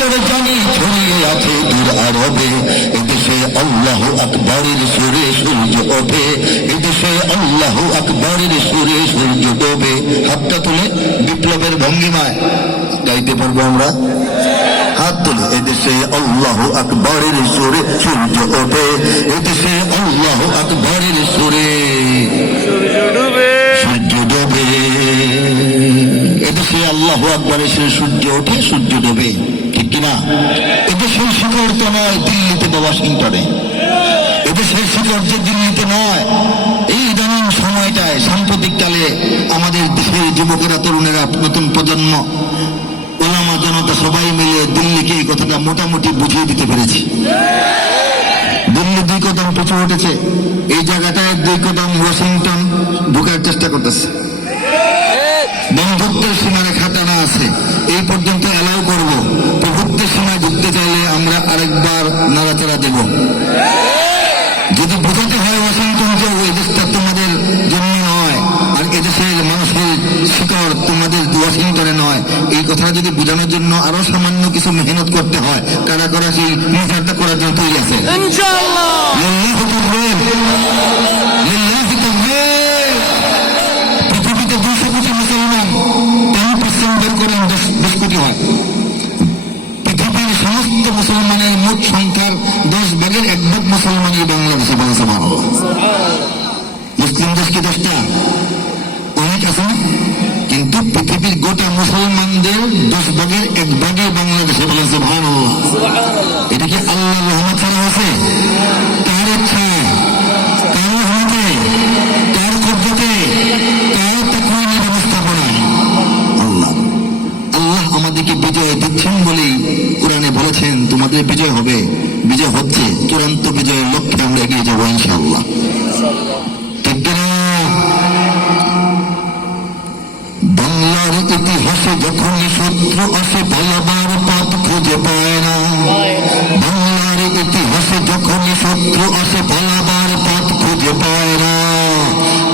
বছর জানি ছড়িয়ে আছে দূর আরবে, এদেশে আল্লাহু আকবরের সুরে সূর্য ওঠে, এদেশে আল্লাহু আকবরের সুরে সূর্য ডোবে। হাতটা তুলে বিপ্লবের ভঙ্গিমায় গাইতে পারবো আমরা, হাত তুলে। এদেশে আল্লাহু আকবরের সুরে সূর্য ওঠে, এদেশে আল্লাহু আকবরের সুরে সূর্য ডোবে। এদেশে আল্লাহু আকবরের সুরে সূর্য ওঠে, সূর্য ডোবে, ঠিক কিনা? এদেশের শিকড় তো নয় দিল্লিতে বা ওয়াশিংটনে, এদেশের শিকড় যে দিল্লিতে নয়। এই ইদানিং সময়টায় সাম্প্রতিক কালে আমাদের দেশের যুবকেরা, তরুণেরা, নতুন প্রজন্ম, ওলামা জনতা সবাই মিলে দিল্লিকে এই কথাটা মোটামুটি বুঝিয়ে দিতে পেরেছি। দিল্লি 2 কদম পিছু উঠেছে, এই জায়গাটায় 2 কদম ওয়াশিংটন ঢোকার চেষ্টা করতেছে। বন্ধুত্বের সীমারে খাটানা আছে, এই পর্যন্ত অ্যালাউ করব। প্রভুত্বের সীমায় ঢুকতে চাইলে আমরা আরেকবার নাড়াচাড়া দেব। যদি বোঝাতে হয় ওয়াশিংটন যে ওই দেশটা তোমাদের জন্য নয়, আর এদেশের মানুষের শিকড় তোমাদের ওয়াশিংটনে নয়, এই কথা যদি বোঝানোর জন্য আরো সামান্য কিছু মেহনত করতে হয়, কারা কারা সেই মেহনতটা করার জন্য তৈরি আছে? পৃথিবীতে 200 কোটি মুসলমান, 10% বের করেন 10 কোটি হয়। পৃথিবীর সমস্ত মুসলমানের মোট সংখ্যার 10 ভাগের 1 ভাগ মুসলমানই বাংলাদেশে। বলা সুবহানাল্লাহ। মুসলিম দেশ কি 10টা? অনেক আছে, কিন্তু পৃথিবীর গোটা মুসলমানদের 10 ভাগের 1 ভাগই বাংলাদেশে। বলা সুবহানাল্লাহ। এটা কি আল্লাহর রহমত ছাড়া আছে? কার ইচ্ছা, কার রহমতে, কার কুদরতে, কার তাকওয়ার ব্যবস্থাপনায়? আল্লাহ। আল্লাহ আমাদেরকে বিজয় দিচ্ছেন বলেই কোরআনে বলেছেন তোমাদের বিজয় হবে, বিজয় হচ্ছে। চূড়ান্ত বিজয়ের লক্ষ্যে আমরা এগিয়ে যাবো ইনশাআল্লাহ, ঠিক কিনা? বাংলার ইতিহাসে যখন শত্রু আসে পালাবার পথ খুঁজে পায় না, বাংলার ইতিহাসে যখন শত্রু আসে পালাবার পথ খুঁজে পায় না।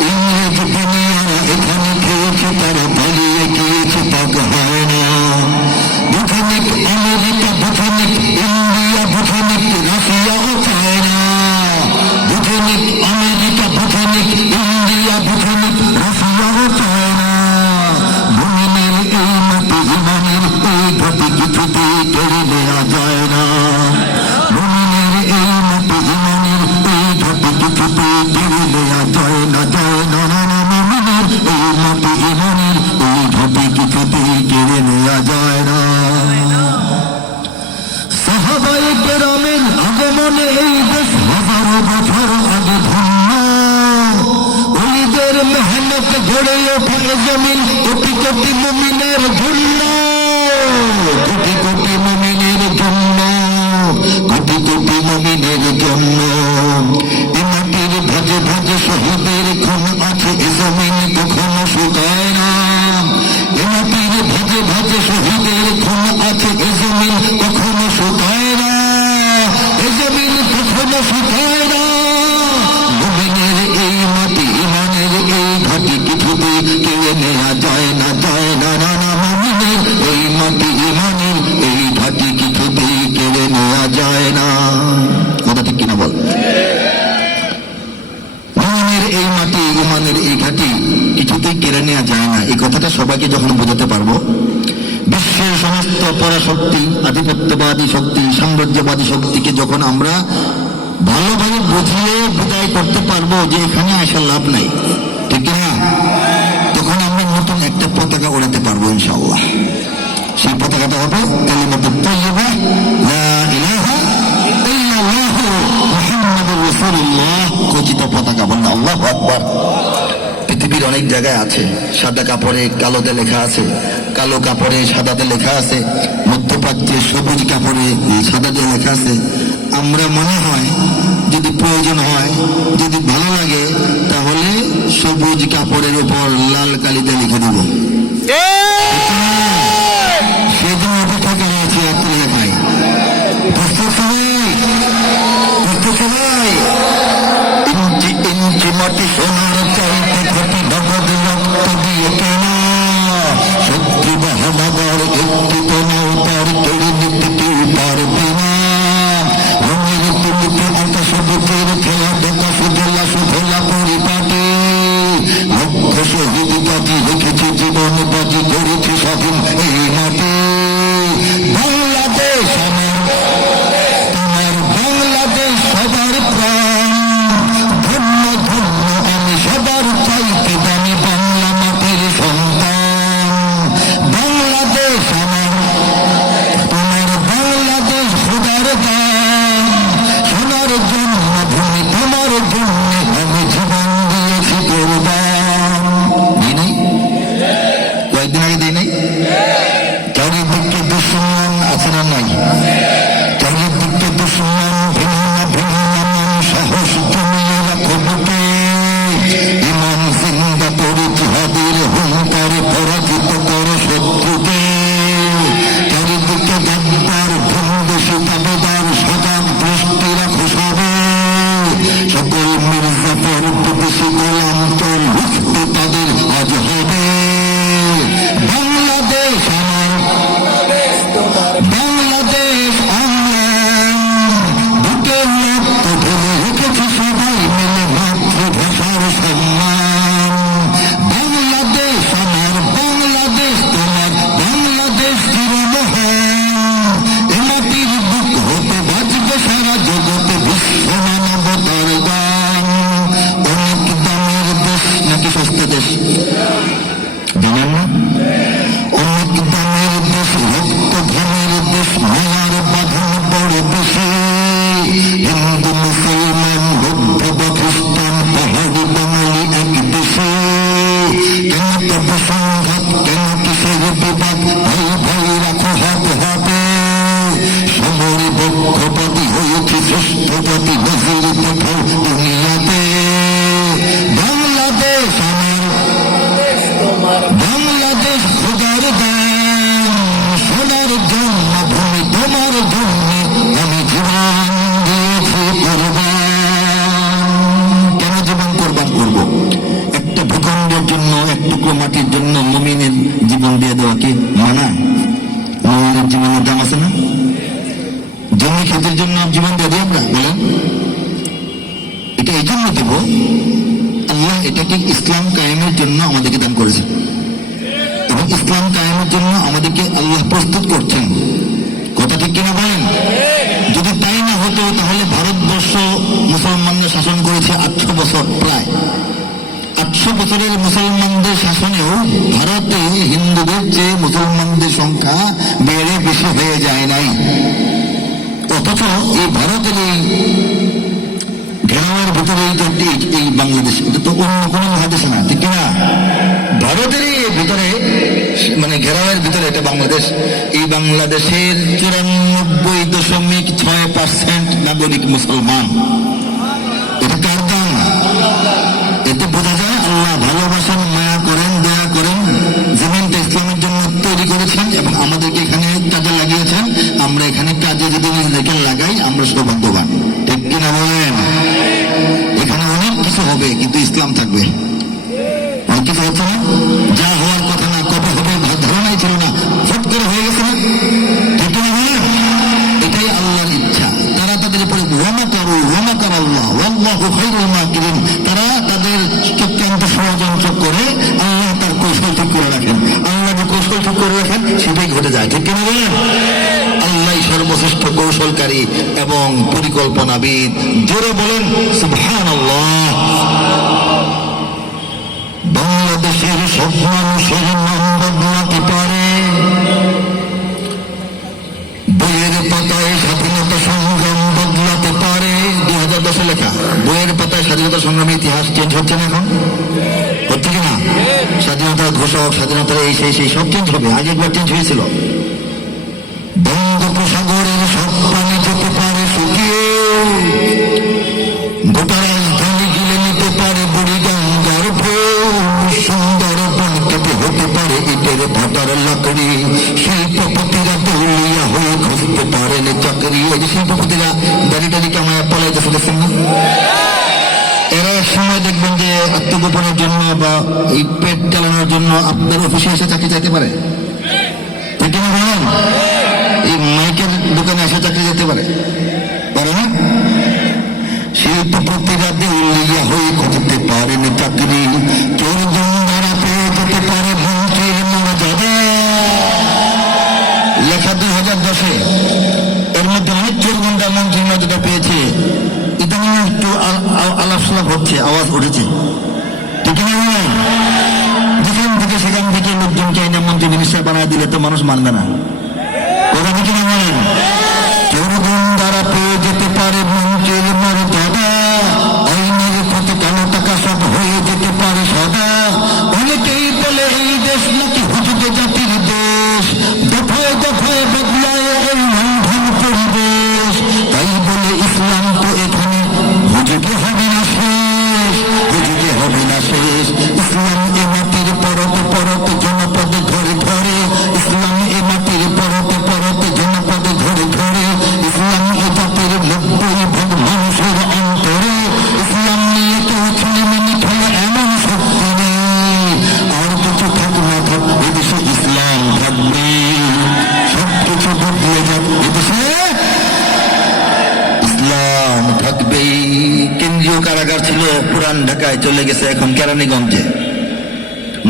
ইংরেজ দুনিয়ারা এখানে খেয়েছে, তারা পালিয়ে গিয়েছে, পাক হয় না। বুঝানিক আমেরিকা, বুঝানিক ইন্ডিয়া, বুঝানিক রাশিয়াও চায় না। বুঝানিক আমেরিকা, বুঝানিক ইন্ডিয়া, বুঝানিক রাশিয়াও চায় না। মুমিনের এই মাটি, ইমানের এই ঘাটি কিছুতেই কেড়ে নেওয়া যায় না। মুমিনের এই মাটি, ইমানের এই ঘাটি কিছুতেই কেড়ে নেওয়া যায় না, যায় না, না, না। মুমিনের এই মাটি, ইমানের এই ঘাটি কিছুতেই কেড়ে নেওয়া যায় না। সাহাবায়ে কেরামের আগমনে এই দেশ হাজারো বছর আগে ধন্য। ওলিদের মেহনত গড়ে ওঠা এ জমিন কোটি কোটি মুমিনের জন্য, কোটি কোটি মুমিনের জন্য, কোটি কোটি মুমিনের জন্য। এ মাটির ভাজে ভাজে শহীদের খুন আছে, এ জমিন কখনো শুকায় না। এ মাটির ভাজে ভাজে শহীদের খুন আছে, এ জমিন কখনো শুকায় না, এ জমিন কখনো শুকায় না। মুমিনের এই মাটি, ইমানের এই ঘাটি কিছুতেই কেড়ে নেওয়া যায় না, যায় না, না, না। মুমিনের এই মাটি, ইমানের এই ঘাটি কিছুতেই কেড়ে নেওয়া যায় না। কথা ঠিক কিনা বল? মুমিনের এই মাটি, ইমানের এই ঘাটি কিছুতেই কেড়ে নেওয়া যায় না। এই কথাটা সবাইকে যখন বোঝাতে পারবো, বিশ্বের সমস্ত পরাশক্তি, আধিপত্যবাদী শক্তি, সাম্রাজ্যবাদী শক্তিকে যখন আমরা ভালোভাবে বুঝিয়ে বিদায় করতে পারবো যে এখানে আসা লাভ নাই, ঠিক না? তখন আমরা নতুন একটা পতাকা ওড়াতে পারবো ইনশাআল্লাহ। সেই পতাকাটা হবে কালিমাতুত তাইয়্যিবা, লা ইলাহা ইল্লাল্লাহু মুহাম্মাদুর রাসূলুল্লাহ, ঘোষিত পতাকা। বলুন আল্লাহু আকবার। পৃথিবীর অনেক জায়গায় আছে, সাদা কাপড়ে কালোতে লেখা আছে, কালো কাপড়ে সাদাতে লেখা আছে, মধ্যপ্রাচ্যে সবুজ কাপড়ে সাদাতে লেখা আছে। আমরা মনে হয় যদি প্রয়োজন হয়, যদি ভালো লাগে, তাহলে সবুজ কাপড়ের উপর লাল কালিতে লিখে দেব। সেদিন অপেক্ষা করা আছে একটা লেখায়। প্রস্তুত সবাই? প্রস্তুত সবাই? ইঞ্চি ইঞ্চি মাটি সোনার চাইতে ঘটি নগদ রক্ত দিয়ে কেনা, শত্রু বাহানাবার একটি কোনো তার কেড়ে নিতে পক্ষপাতি হয়েছে শ্রেষ্ঠপতি নজির কোথাও দুনিয়াতে। বাংলাদেশ আমার, বাংলাদেশ খোদার দান, সোনার জন্মভূমি তোমার জন্য আমি জীবন দিয়েছি কোরবান। কেন জীবন কোরবান করব? একটা ভূখণ্ডের জন্য, এক টুকরো মাটির জন্য মুমিনের জীবন দিয়ে দেওয়া কি মানা? মুমিনের জীবনের দাম আছে না? জমি ক্ষেতের জন্য জীবন দিয়ে দিই আমরা, বলেন? এটা এই জন্য দেব, আল্লাহ এটাকে ইসলাম কায়েমের জন্য আমাদেরকে দান করেছে এবং ইসলাম কায়েমের জন্য আমাদেরকে আল্লাহ প্রস্তুত করছেন। কথা ঠিক কিনা বলেন? যদি তাই না হতো তাহলে ভারতবর্ষ মুসলমানরা শাসন করেছে 800 বছর, প্রায় 800 বছরের মুসলমানদের শাসনেও ভারতে হিন্দুদের চেয়ে মুসলমানদের সংখ্যা বেড়ে বেশি হয়ে যায় নাই। অথচ এই ভারতের এই ঘেরাওয়ের ভিতরে এই বাংলাদেশ, এটা তো অন্য কোনো মহাদেশে না, ঠিক কিনা? ভারতের ভিতরে মানে ঘেরাওয়ের ভিতরে এটা বাংলাদেশ। এই বাংলাদেশের 94.6% নাগরিক মুসলমান। এটা কার দান? এতে বোঝা যায় আল্লাহ ভালোবাসেন, মায়া করেন, দয়া করেন, জমিনটা ইসলামের জন্য তৈরি করেছেন এবং আমাদেরকে এখানে কাজে লাগিয়েছেন। আমরা এখানে কাজে যদি নিজেদেরকে লাগাই আমরা সৌভাগ্যবান, ঠিক কিনা বলেন? এখানে অনেক কিছু হবে কিন্তু ইসলাম থাকবে। অনেক কিছু হচ্ছে না, যা হওয়ার কথা না, কবে হবে ধারণাই ছিল না, ফট করে হয়ে গেছে না, ঠিক কিনা বলেন? এটাই আল্লাহর ইচ্ছা। তারা তাদের উপরে তারা তাদের চক্রান্ত ষড়যন্ত্র করে আল্লাহ তার কৌশল ঠিক করে রাখেন। আল্লাহ যে কৌশল ঠিক করে রাখেন সেটাই ঘটে যায়, ঠিক কিনা বলেন? আল্লাহ সর্বশ্রেষ্ঠ কৌশলকারী এবং পরিকল্পনাবিদ। জোরে বলেন সুবহানাল্লাহ। বাংলাদেশের সব মানুষের নাম বদলাতে পারে, বইয়ের পাতায় স্বাধীনতা সংগ্রাম বদলাতে পারে। 2010 লেখা বইয়ের পাতায় স্বাধীনতা সংগ্রামের ইতিহাস চেঞ্জ হচ্ছে না? এখন হচ্ছে কিনা? স্বাধীনতার ঘোষক, স্বাধীনতার এই সেই সব চেঞ্জ হবে। আগে একবার চেঞ্জ হয়েছিল। বঙ্গোপসাগরের সব পানি যেতে পারে শুকিয়ে, গোটা রাজধানী গিলে নিতে পারে বুড়িগঙ্গার ঢেউ, সুন্দরবন কেটে হতে পারে ইটের ভাটার লাকড়ি, শিল্পপতিরা দেউলিয়া হয়ে খুঁজতে পারেন চাকরি। এই যে শিল্পপতিরা দাঁড়িয়ে দাঁড়িয়ে কামায় পলাইতে চলেছেন না, এরা এক সময় দেখবেন যে আত্মগোপনের জন্য বা এই পেট চালানোর জন্য আপনার অফিসে এসে চাকরি চাইতে পারে, ঠিক কিনা বলেন? এই মাইকের দোকানে এসে চাকরি যেতে পারে, পারে না? শিল্পপতিরা দেউলিয়া হয়ে খুঁজতে পারেন চাকরি, চোর গঙ্গারা পেয়ে যেতে পারে মন্ত্রীর মর্যাদা। লেখা 2010-এ। এর মধ্যে অনেক চোর গঙ্গা মন্ত্রীর মর্যাদা পেয়েছে। ইদানিং একটু আলাপ হচ্ছে, আওয়াজ উঠেছে, ঠিক না? যেখান থেকে সেখান থেকে লোকজনকে এনে মন্ত্রী মিনিস্টার বানায় দিলে তো মানুষ মানবে না, কথা ঠিক না বলেন? চোর গঙ্গারা পেয়ে যেতে পারে মন্ত্রীর মর্যাদা, আইনের পথে কালো টাকা সব হয়ে যেতে পারে সদা। অনেকেই বলে এই দেশ নাকি হুজুগে জাতির দেশ, দফায় দফায় বদলায় এই লঙ্ঘন পরিবেশ। তাই বলে ইসলাম তো এখানে হুজুগে হবে না শেষ, হুজুগে হবে না শেষ। ইসলাম এ মাটির পরতে পরতে জনপদে ঘরে ঘরে, ইসলাম এ মাটির পরতে পরতে জনপদে ঘরে ঘরে, ইসলাম এ জাতির 90% মানুষের অন্তরে। ইসলাম নিয়ে কেউ ছেলে মেনে খেলে এমন শক্তি নেই, আর কিছু থাক না থাক এদেশে ইসলাম থাকবে। সবকিছু বদলে যাক এদেশে ইসলাম থাকবেই। কেন্দ্রীয় কারাগার ছিল পুরান ঢাকায়, চলে গেছে এখন কেরানীগঞ্জে।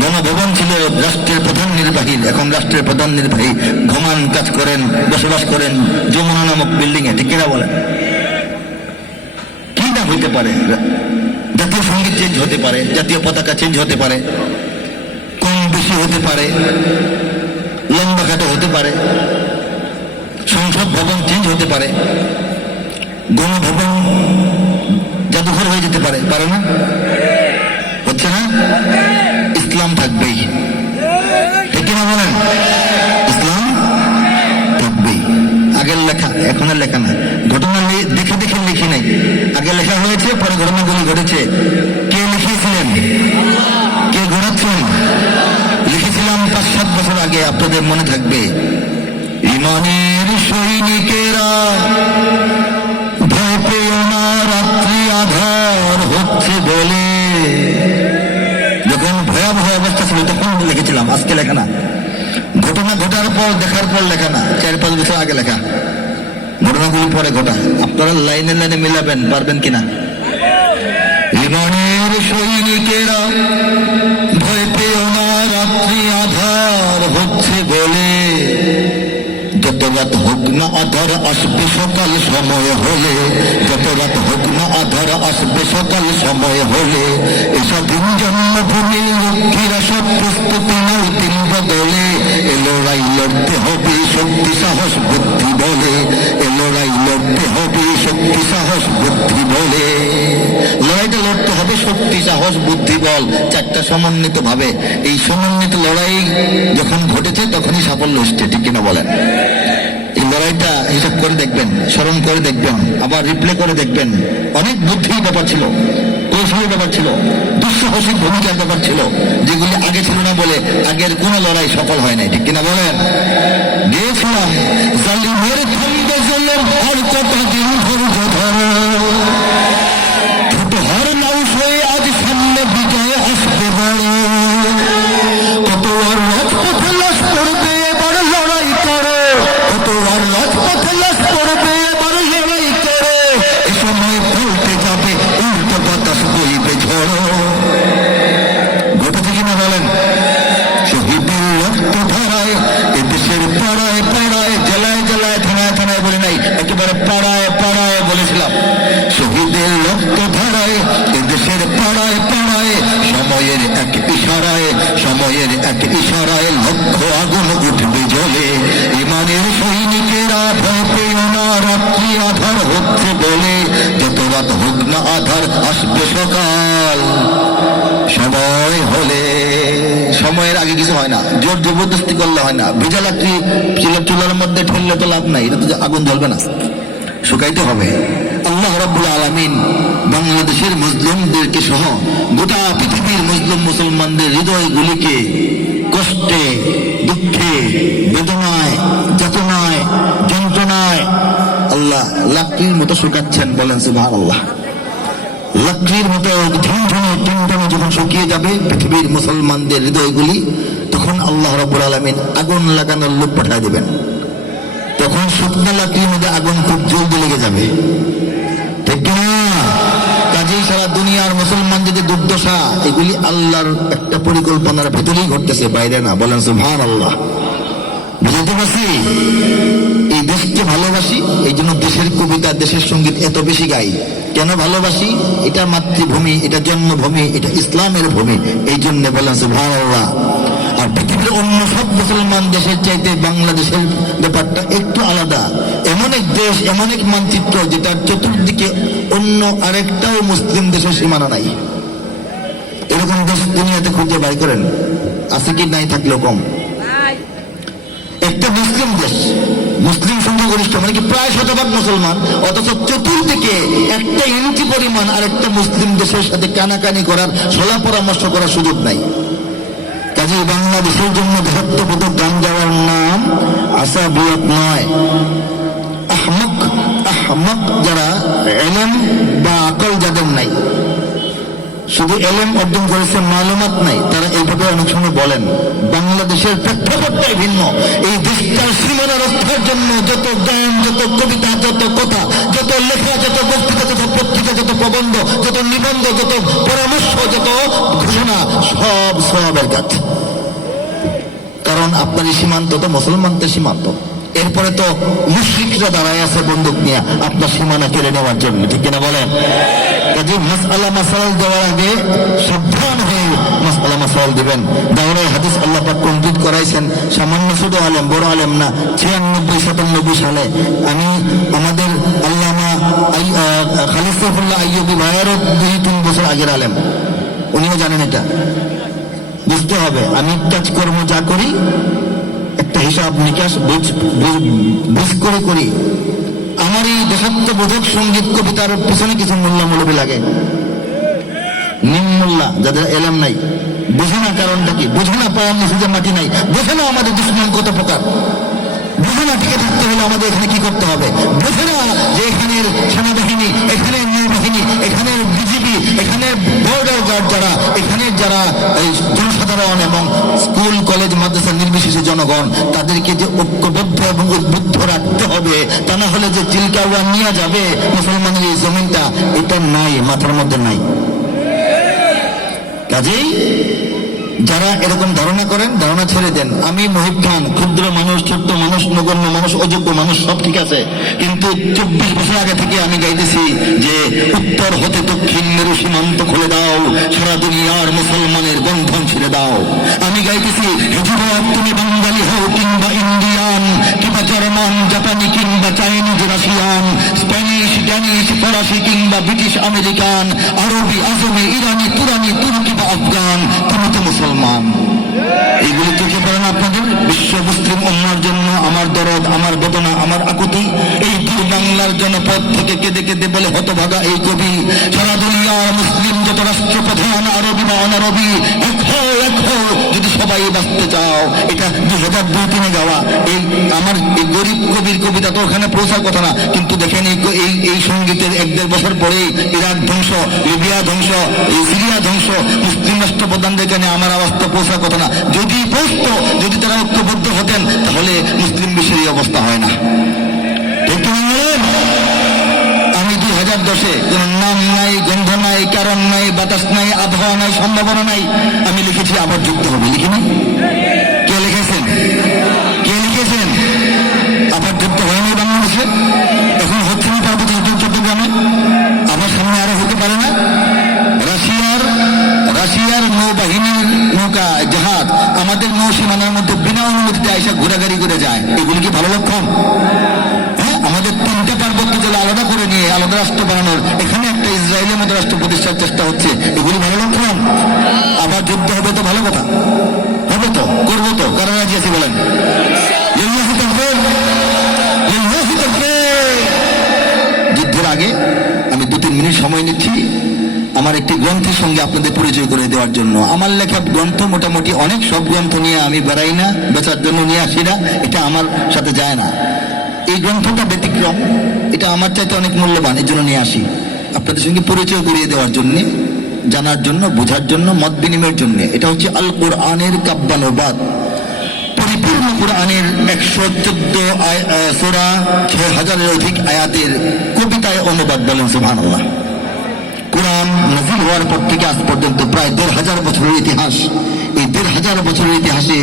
গণভবন ছিল রাষ্ট্রের প্রধান নির্বাহীর, এখন রাষ্ট্রের প্রধান নির্বাহী ঘমান কাজ করেন, বসবাস করেন যমুনা নামক বিল্ডিং এ, ঠিক কিনা বলেন? কি না হইতে পারে? জাতীয় সঙ্গীত চেঞ্জ হতে পারে, জাতীয় পতাকা চেঞ্জ হতে পারে, কম বেশি হতে পারে, লম্বা খাটো হতে পারে, সংসদ ভবন চেঞ্জ হতে পারে, গণভবন জাদুঘর হয়ে যেতে পারে, পারে না? হচ্ছে না? ইসলাম থাকবেই, ঠিক কিনা বলেন? ইসলাম থাকবেই। আগের লেখা এখন আর লেখা না, ঘটনা দেখে দেখে লিখি নাই, আগে লেখা হয়েছে, পরে ঘটনাগুলি ঘটেছে। কে লিখিয়েছিলেন? কে ঘটাচ্ছেন? লিখেছিলাম 5-7 বছর আগে, আপনাদের মনে থাকবে। ইমানের সৈনিকেরা ভয় পেও না, রাত্রি আধার হচ্ছে বলে। যখন ভয়াবহ অবস্থা ছিল তখন লিখেছিলাম, আজকে লেখা না। ঘটনা ঘটার পর দেখার পর লেখা না, 4-5 বছর আগে লেখা। ঘটনাগুলি পরে ঘটা। আপনারা লাইনে লাইনে মিলাবেন, পারবেন কিনা? ইমানের সৈনিকেরা ভয় পেও না, রাত্রি আধার হচ্ছে বলে। যত রাত হোক না আধার আসবে সকাল সময় হলে, যত রাত হোক না আধার আসবে সকাল সময় হলে। এসদিন জন্মভূমি লক্ষ্মীরা সব প্রস্তুতি নাও দিন বদলে। এ লড়াই লড়তে হবে শক্তি সাহস বুদ্ধি বলে, এ লড়াই লড়তে হবে শক্তি সাহস বুদ্ধি বলে। লড়াইটা লড়তে হবে শক্তি সাহস বুদ্ধি বল, 4টা সমন্বিত ভাবে। এই সমন্বিত লড়াই যখন ঘটেছে তখনই সাফল্য এসছে, ঠিক কিনা বলেন? এই লড়াইটা হিসাব করে দেখবেন, স্মরণ করে দেখবেন, আবার রিপ্লে করে দেখবেন। অনেক বুদ্ধির ব্যাপার ছিল, কৌশলের ব্যাপার ছিল, দুঃসাহসিক ভূমিকার ব্যাপার ছিল, যেগুলি আগে ছিল না বলে আগের কোন লড়াই সফল হয় নাই, ঠিক কিনা বলেন? গিয়েছিলাম জালিমের থামবে জলের আর কতদিন ধৈর্য ধরো, ছোট হার নাউস হয়ে আজ সামনে বিজয় আসবে বড়। কত আর রাজপথে লাশ পড়বে, এবার লড়াই করো, কত আর রাজপথে লাশ পড়বে, এবার লড়াই করো। এ সময় পাল্টে যাবে, উল্টো বাতাস বইবে ঝড়ো। ঘটেছে কিনা বলেন? শহীদের রক্ত ধারায় এদেশের পাড়ায় পাড়ায়, জেলায় জেলায়, থানায় থানায় বলি নাই, একেবারে পাড়ায় পাড়ায় বলেছিলাম। শহীদের রক্ত ধারায় এদেশের পাড়ায় পাড়ায়, সময়ের এক ইশারায়, সময়ের এক ইশারায় লক্ষ আগুন উঠবে জ্বলে। ইমানের সৈনিকেরা ভয় পেও না, রাত্রি আধার হচ্ছে বলে। যত রাত হোক না আধার আসবে সকাল সময় হলে। সময়ের আগে কিছু হয় না, জোর জবরদস্তি করলে হয় না। ভেজা লাকড়ি চুলার মধ্যে ঠেললে তো লাভ নাই, এটা তো আগুন জ্বলবে না, শুকাইতে হবে। আল্লাহ রাব্বুল আলামিন বাংলাদেশের মুসলিমদেরকে সহ গোটা পৃথিবীর মুসলিম মুসলমানদের হৃদয়গুলিকে কষ্টে, দুঃখে, বেদনায়, যাতনায়, যন্ত্রণায় আল্লাহ লাকড়ির মতো শুকাচ্ছেন। বলেন সুবহানাল্লাহ। লাকড়ির মতো ঝনঝনে টিনটনে যখন শুকিয়ে যাবে পৃথিবীর মুসলমানদের হৃদয়গুলি, তখন আল্লাহ রাব্বুল আলামিন আগুন লাগানোর লোক পাঠিয়ে দেবেন। তখন শুকনো লাকড়ির মধ্যে আগুন খুব জলদি লেগে যাবে, ঠিক না? কাজেই সারা দুনিয়ার মুসলমান যদি দুর্দশা, এগুলি আল্লাহর একটা পরিকল্পনার ভেতরেই ঘটতেছে, বাইরে না। বলেন সুবহানাল্লাহ। বুঝতে পারছি? এই দেশকে ভালোবাসি, এই জন্য দেশের কবিতা, দেশের সঙ্গীত এত বেশি গাই। কেন ভালোবাসি? এটা মাতৃভূমি, এটা জন্মভূমি, এটা ইসলামের ভূমি, এই জন্য বলেন সুবহানাল্লাহ। আর পৃথিবীর অন্য সব মুসলমান দেশের চাইতে বাংলাদেশের ব্যাপারটা একটু আলাদা। এমন এক দেশ, এমন এক মানচিত্র যেটার চতুর্দিকে অন্য আরেকটাও মুসলিম দেশের সীমানা নাই। এরকম দেশ দুনিয়াতে খুঁজে বাই করেন, আছে কি? নাই, থাকলেও কম। একটা মুসলিম দেশ, মুসলিম সংখ্যাগরিষ্ঠ, মানে কি প্রায় 100% মুসলমান, অথচ চতুর্দিকে একটা ইঞ্চি পরিমাণ আরেকটা মুসলিম দেশের সাথে কানাকানি করার, সলা পরামর্শ করার সুযোগ নাই। কাজে বাংলাদেশের জন্য দেশাত্মবোধক গান যাওয়ার নাম আসাবিয়ত নয়। আহমক আহমক যারা, এলেম বা আকল যাদের নাই, শুধু এলেম অর্জন করেছে, মালুমাত নাই, তারা এইভাবে অনেক সময় বলেন বাংলাদেশের প্রেক্ষাপটটাই ভিন্ন। এই দেশটার সীমানা রক্ষার জন্য যত গান, যত কবিতা, যত কথা, যত লেখা, যত বক্তৃতা, যত পত্রিকা, যত প্রবন্ধ, যত নিবন্ধ, যত পরামর্শ, যত ঘোষণা, সব সওয়াবের কাজ। কারণ আপনার এই সীমান্ত তো মুসলমানদের সীমান্ত। এরপরে তো মুশরিকরা দাঁড়ায় আছে বন্দুক নিয়ে আপনার সীমানা কেড়ে নেওয়ার জন্য, ঠিক কিনা বলেন? কাজে মাসআলা মাসাইল দেওয়ার আগে সাবধান হয়ে মাসআলা মাসাইল দিবেন। দাওরায়ে হাদিস আল্লাহ পাক কমপ্লিট করাইছেন, সামান্য শুধু আলেম, বড় আলেম না। 96-97 সালে আমি আমাদের আল্লামা খালিদ সাইফুল্লাহ আইয়ুবী ভাইয়েরও 2-3 বছর আগের আলেম, উনিও জানেন এটা। বুঝতে হবে আমি কাজকর্ম যা করি একটা হিসাব নিকাশ বুঝ করে করি। আমার এই দেশাত্মবোধক সঙ্গীত কবিতার পিছনে কিছু মূল্যমূলবী লাগে। নিম্মুল্লা যাদের এলাম নাই, বোঝে না কারণটা কি, বোঝে না পাওয়ার নিচে যে মাটি নাই, বোঝে না আমাদের দুশ্মন কত প্রকার, বোঝে না টিকে থাকতে হলে আমাদের এখানে কি করতে হবে, বোঝে না যে এখানের সেনাবাহিনী, এখানের নৌবাহিনী, এখানের বিজিবি, এখানের বর্ডার গার্ড যারা, এখানের যারা এই জনসাধারণ এবং স্কুল কলেজ মাদ্রাসা নির্বিশেষে জনগণ, তাদেরকে যে ঐক্যবদ্ধ এবং উদ্বুদ্ধ রাখতে হবে, তা না হলে যে চিলকাওয়া নিয়ে যাবে মুসলমানের এই জমিনটা, এটা নাই, মাথার মধ্যে নাই। কাজেই যারা এরকম ধারণা করেন, ধারণা ছেড়ে দেন। আমি মহিব খান, ক্ষুদ্র মানুষ, ছোট্ট মানুষ, নগণ্য মানুষ, অযোগ্য মানুষ, সব ঠিক আছে, কিন্তু 24 বছর আগে থেকে আমি গাইতেছি যে উত্তর হতে দক্ষিণ মেরু সীমান্ত খুলে দাও, সারা দুনিয়ার মুসলমানের বন্ধন ছেড়ে দাও। আমি গাইতেছি হিজরত, তুমি বাঙালি হও কিংবা ইন্ডিয়ান কিংবা জার্মান, জাপানি কিংবা চাইনিজ, রাশিয়ান, স্প্যানিশ, ড্যানিশ, ফরাসি কিংবা ব্রিটিশ আমেরিকান, আরবি, আজমি, ইরানি, তুরানি, তুর্কি বা আফগান, তুমি তো মুসলমান। এইগুলি চোখে পড়ে না আপনাদের? বিশ্ব মুসলিম উম্মার জন্য আমার দরদ, আমার বেদনা, আমার আকুতি। এই দূর বাংলার জনপদ থেকে কেঁদে কেঁদে বলে হতভাগা এই কবি, সারা দুনিয়ার মুসলিম যত রাষ্ট্রপ্রধান, আরবি বা অনারবি, এক হও, এক হও, যদি সবাই বাঁচতে চাও। এটা 2002-3 গাওয়া এই আমার এই গরিব কবির কবিতা, তো ওখানে পৌঁছার কথা না, কিন্তু দেখেন এই সঙ্গীতের 1-1.5 বছর পরে ইরাক ধ্বংস, লিবিয়া ধ্বংস, এই সিরিয়া ধ্বংস, মুসলিম রাষ্ট্রপ্রধানদের কানে আমার আওয়াজ তো পৌঁছার কথা না। যদি পৌঁছতো, যদি তারা ঐক্যবদ্ধ হতেন, তাহলে মুসলিম বিশ্বের এই অবস্থা হয় না। ঠিক না? আমি 2010-এ কোন নাম নাই, গন্ধ নাই, কারণ নাই, বাতাস নাই, আবহাওয়া নাই, সম্ভাবনা নাই, আমি লিখেছি আবার যুক্ত হবে। লিখিনি? কে লিখেছেন? কে লিখেছেন? আবার যুক্ত হয়নি বাংলাদেশে, এখন হচ্ছে না পার্বত্য চট্টগ্রামে, আবার সামনে আরো হতে পারে না। রাশিয়ার নৌবাহিনীর নৌকা জাহাজ আমাদের নৌ সীমানার মধ্যে বিনা অনুমতিতে আইসা ঘোরাঘুরি করে যায়, এগুলি কি ভালো লক্ষণ? হ্যাঁ, আমাদের 3টে পার্বত্য জেলা আলাদা করে নিয়ে আলাদা রাষ্ট্র বানানোর, এখানে একটা ইসরায়েলের মতো রাষ্ট্র প্রতিষ্ঠার চেষ্টা হচ্ছে, এগুলি ভালো লক্ষণ? আবার যুদ্ধ হবে তো ভালো কথা, হবে তো, করবো তো, কারণ রাজি আছি বলেন? যুদ্ধের আগে আমি 2-3 মিনিট সময় নিচ্ছি আমার একটি গ্রন্থের সঙ্গে আপনাদের পরিচয় করে দেওয়ার জন্য। আমার লেখা গ্রন্থ মোটামুটি অনেক, সব গ্রন্থ নিয়ে আমি বেড়াই না, বেচার জন্য নিয়ে আসি না, এটা আমার সাথে যায় না। এই গ্রন্থটা ব্যতিক্রম, এটা আমার চাইতে অনেক মূল্যবান, এর জন্য নিয়ে আসি আপনাদের সঙ্গে পরিচয় করিয়ে দেওয়ার জন্য, জানার জন্য, বোঝার জন্য, মত বিনিময়ের জন্য। এটা হচ্ছে আল কোরআনের কাব্যানুবাদ, পরিপূর্ণ কোরআনের 114 সূরা, 6000-এর অধিক আয়াতের কবিতায় অনুবাদ। বলেন সুবহানাল্লাহ। কোরআন নাযিল হওয়ার পর থেকে আজ পর্যন্ত প্রায় 1500 বছরের ইতিহাস। এই 1500 বছরের ইতিহাসে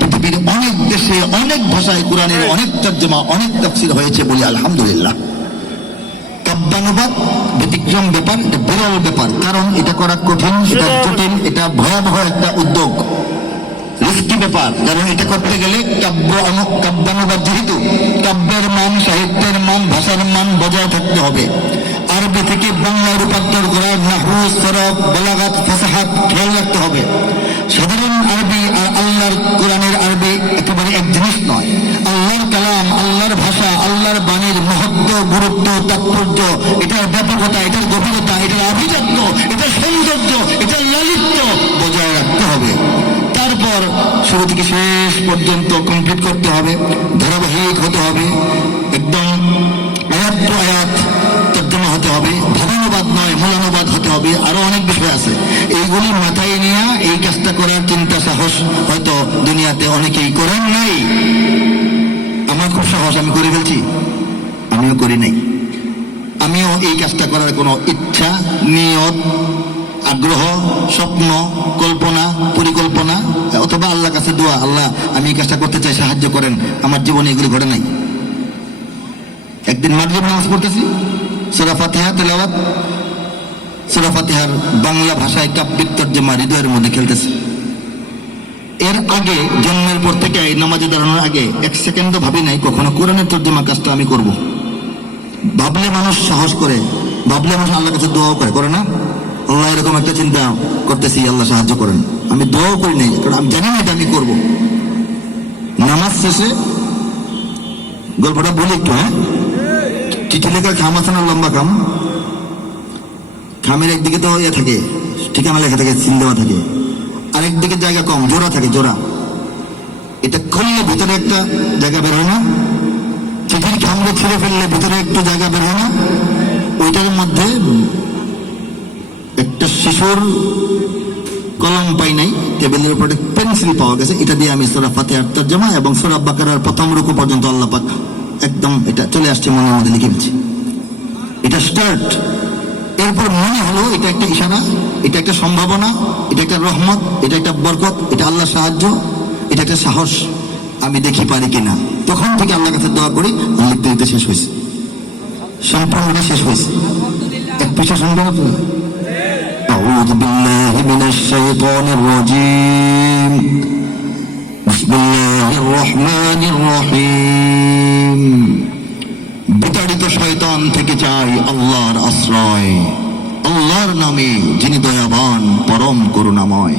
পৃথিবীর অনেক দেশে, অনেক ভাষায় কোরআনের অনেক তর্জমা, অনেক তাফসীর হয়েছে বলি আলহামদুলিল্লাহ। কাব্যানুবাদ ব্যতিক্রম ব্যাপার, এটা বিরল ব্যাপার, কারণ এটা করা কঠিন, এটা জটিল, এটা ভয়াবহ একটা উদ্যোগ, রিস্কি ব্যাপার। কারণ এটা করতে গেলে কাব্যানুবাদ, যেহেতু কাব্যের মান, সাহিত্যের মান, ভাষার মান বজায় থাকতে হবে। আরবি থেকে বাংলায় রূপান্তর করার নাহু, সরফ, বালাগাত, ফাসাহাত খেয়াল রাখতে হবে। সাধারণ আরবি আর আল্লাহর কোরআনের আরবি একেবারে এক জিনিস নয়। আল্লাহর কালাম, আল্লাহর ভাষা, আল্লাহর বাণীর মহত্ব, গুরুত্ব, তাৎপর্য, এটার ব্যাপকতা, এটার গভীরতা, এটার আভিজাত্য, এটার সৌন্দর্য, এটার লালিত্য বজায় রাখতে হবে। তারপর শুরু থেকে শেষ পর্যন্ত কমপ্লিট করতে হবে, ধারাবাহিক হতে হবে, একদম আয়াত টু আয়াত তর্জমা হতে হবে, ভাবানুবাদ নয়, মূলানুবাদ হতে হবে। আরো অনেক বিষয় আছে, এইগুলি মাথায় নিয়ে এই কাজটা করার চিন্তা সাহস হয়তো দুনিয়াতে অনেকেই করেন নাই। আমার খুব সাহস, আমি করে ফেলছি, আমিও করি নাই। আমিও এই কাজটা করার কোনো ইচ্ছা, নিয়ত, আগ্রহ, স্বপ্ন, কল্পনা, পরিকল্পনা অথবা আল্লাহর কাছে দোয়া, আল্লাহ আমি এই কাজটা করতে চাই, সাহায্য করেন, আমার জীবনে এগুলি ঘটে নাই। একদিন মাগরিব নামাজ পড়তেছি, সূরা ফাতিহা তেলাওয়াত, সূরা ফাতিহার বাংলা ভাষায় কাব্যিক তর্জমা হৃদয়ের মধ্যে খেলতেছে। এর আগে জন্মের পর থেকে নামাজে দাঁড়ানোর আগে 1 সেকেন্ডও ভাবি নাই কখনো কোরআনের তর্জমা কাজটা আমি করব। ভাবলে মানুষ সাহস করে, ভাবলে মানুষ আল্লাহর কাছে দোয়াও করে না? আল্লাহ এরকম একটা চিন্তা করতেছি, আল্লাহ সাহায্য করেন, আমি দোয়াও করি নাই, কারণ আমি জানি না এটা আমি করবো। নামাজ শেষে গল্পটা বলি একটু, হ্যাঁ, চিঠি লেখার খাম আছে না, লম্বা খাম, খামের একদিকে তো ইয়ে থাকে, ঠিকানা লেখা থাকে, সিল দেওয়া থাকে, আরেকদিকে জায়গা কম, জোড়া থাকে, জোড়া। এটা খুললে ভিতরে একটা জায়গা বের হয় না? চিঠির খামটা ছিঁড়ে ফেললে ভিতরে একটু জায়গা বের হয় না? ওইটার মধ্যে একটা শিশুর কলম পাই নাই, টেবিলের উপরে পেন্সিল পাওয়া গেছে, এটা দিয়ে আমি সূরা ফাতিহার তরজমা এবং সূরা বাকারার প্রথম রুকু পর্যন্ত আল্লাহ পাক একদম এটা চলে আসছে, মনের মধ্যে লিখে দিচ্ছি, এটা স্টার্ট। এরপর মনে হলো এটা একটা ইশারা, এটা একটা সম্ভাবনা, এটা একটা রহমত, এটা একটা বরকত, এটা আল্লাহর সাহায্য, এটা একটা সাহস, আমি দেখি পারি কিনা। তখন থেকে আল্লাহর কাছে দোয়া করি, লিখতে লিখতে শেষ হয়েছে, সম্পূর্ণটা শেষ হয়েছে। এক পেশা শুনবেন আপনারা? أعوذ بالله من الشيطان الرجيم بسم الله الرحمن الرحيم বিতাড়িত শয়তান থেকে চাই আল্লাহর আশ্রয়, আল্লাহর নামে যিনি দয়াবান পরম করুণাময়।